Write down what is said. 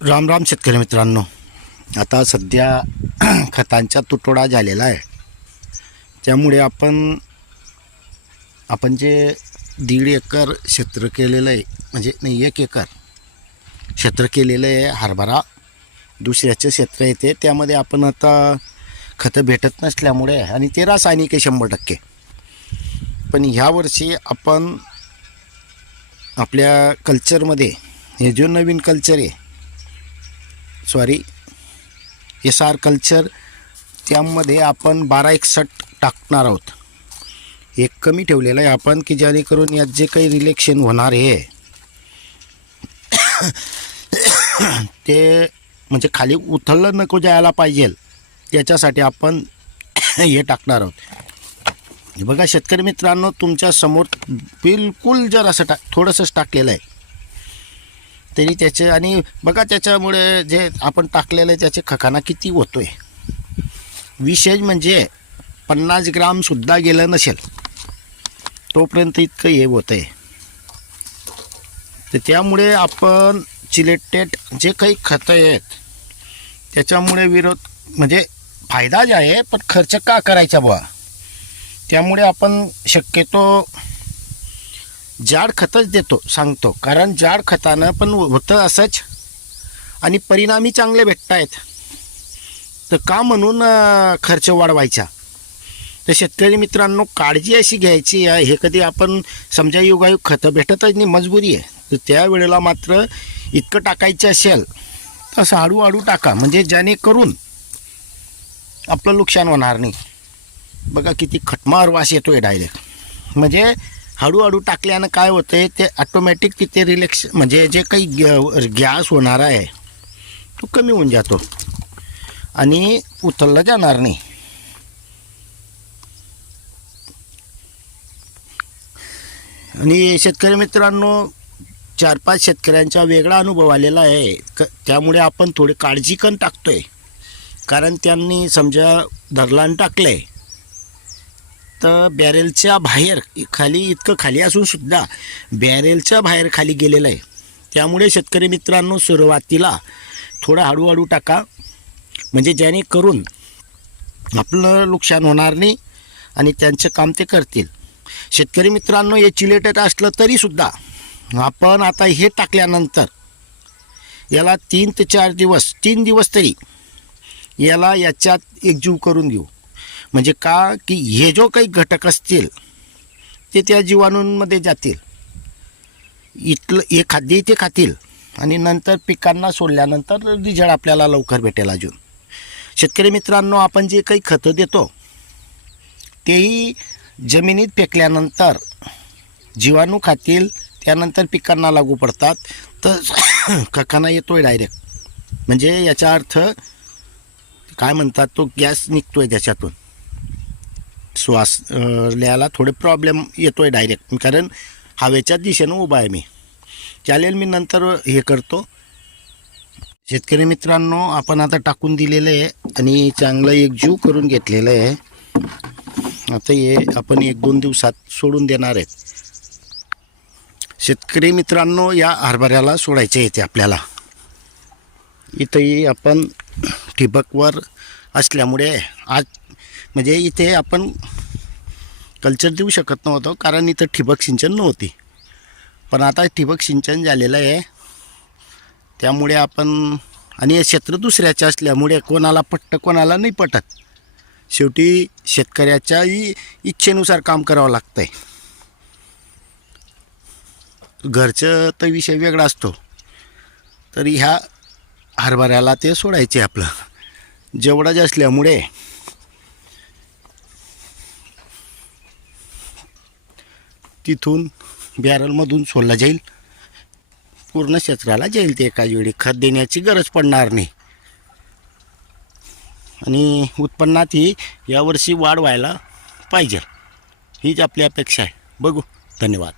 राम राम शेतकरी मित्रांनो. आता सध्या खतांचा तुटवडा झालेला आहे. त्यामुळे आपण आपण जे दीड एकर क्षेत्र केलेलं आहे म्हणजे नाही एक एकर क्षेत्र केलेलं आहे हरभरा दुसऱ्याचं क्षेत्र येते त्यामध्ये आपण आता खतं भेटत नसल्यामुळे आणि ते रासायनिक आहे शंभर टक्के. पण ह्या वर्षी आपण आपल्या कल्चरमध्ये हे जो नवीन कल्चर आहे सॉरी एस आर कल्चर त्यामध्ये आपण बारा एकसठ टाकणार आहोत. एक कमी ठेवलेलं आहे आपण की जेणेकरून यात जे काही रिलेक्शन होणार आहे ते म्हणजे खाली उथळलं नको जायला पाहिजे. त्याच्यासाठी आपण हे टाकणार आहोत. हे बघा शेतकरी मित्रांनो तुमच्यासमोर बिलकुल जर असं टाक थोडंसंच टाकलेलं आहे. तरी त्याचे आणि बघा त्याच्यामुळे जे आपण टाकलेलं आहे त्याचे खखाना किती होतोय. विशेष म्हणजे पन्नास ग्रामसुद्धा गेलं नसेल तोपर्यंत इतकं हे होतं आहे तर त्यामुळे आपण चिलेटेड जे काही खतं आहेत त्याच्यामुळे विरोध म्हणजे फायदा जे आहे पण खर्च का करायचा बुवा? त्यामुळे आपण शक्यतो जाड खतच देतो सांगतो. कारण जाड खतानं पण होतं असंच. आणि परिणामी चांगले भेटत आहेत तर का म्हणून खर्च वाढवायचा? तर शेतकरी मित्रांनो काळजी अशी घ्यायची आहे. हे कधी आपण समजा युगायुग खतं भेटतच नाही मजबुरी आहे. तर त्यावेळेला मात्र इतकं टाकायचं असेल तर असं हळूहळू टाका. म्हणजे जेणेकरून आपलं नुकसान होणार नाही. बघा किती खटमार वास येतो आहे डायरेक्ट म्हणजे हळूहळू टाकल्यानं काय होतं आहे ते ऑटोमॅटिक तिथे रिलॅक्स म्हणजे जे काही गॅस होणार आहे तो कमी होऊन जातो. आणि उचलला जाणार नाही. आणि शेतकरी मित्रांनो चार पाच शेतकऱ्यांचा वेगळा अनुभव आलेला आहे. क त्यामुळे आपण थोडी काळजी कण टाकतोय. कारण त्यांनी समजा धरलान टाकलं आहे तर बॅरेलच्या बाहेर खाली इतकं खाली असून सुद्धा बॅरेलच्या बाहेर खाली गेलेलं आहे. त्यामुळे शेतकरी मित्रांनो सुरुवातीला थोडं हळूहळू टाका. म्हणजे जेणेकरून आपलं नुकसान होणार नाही आणि त्यांचं काम ते करतील. शेतकरी मित्रांनो हे चिलेटेड असलं तरीसुद्धा आपण आता हे टाकल्यानंतर याला तीन ते चार दिवस तीन दिवस तरी याला याच्यात एकजीव करून घेऊ. म्हणजे का की हे जो काही घटक असतील ते त्या जीवाणूंमध्ये जातील. इथलं हे खाद्य ते खातील आणि नंतर पिकांना सोडल्यानंतर रिझल्ट आपल्याला लवकर भेटेल अजून. शेतकरी मित्रांनो आपण जे काही खतं देतो तेही जमिनीत फेकल्यानंतर जीवाणू खातील त्यानंतर पिकांना लागू पडतात तर ककाना येतोय डायरेक्ट म्हणजे याचा अर्थ काय म्हणतात तो गॅस निघतोय त्याच्यातून. श्वास ल्यायला लिहायला थोडे प्रॉब्लेम येतो आहे डायरेक्ट कारण हवेच्या दिशेनं उभा आहे मी. चालेल मी नंतर हे करतो. शेतकरी मित्रांनो आपण आता टाकून दिलेलं आहे आणि चांगलं एकजीव करून घेतलेलं आहे. आता हे आपण एक दोन दिवसात सोडून देणार आहेत. शेतकरी मित्रांनो या हरभऱ्याला सोडायचे येते आपल्याला. इथंही आपण ठिबकवर असल्यामुळे आज म्हणजे इथे आपण कल्चर देऊ शकत नव्हतो कारण इथं ठिबक सिंचन नव्हती. पण आता ठिबक सिंचन झालेलं आहे. त्यामुळे आपण आणि हे क्षेत्र दुसऱ्याचे असल्यामुळे कोणाला पटतं कोणाला नाही पटत. शेवटी शेतकऱ्याच्याही इच्छेनुसार काम करावं लागतं आहे घरचं तर विषय वेगळा असतो. तर ह्या हरभऱ्याला ते सोडायचे आपलं. जेवढाच असल्यामुळे तिथून बॅरलमधून सोडला जाईल. पूर्ण क्षेत्राला जाईल ते एकाच वेळी. खत देण्याची गरज पडणार नाही. आणि उत्पन्नात ही यावर्षी वाढ व्हायला पाहिजे. हीच आपली अपेक्षा आहे. बघू. धन्यवाद.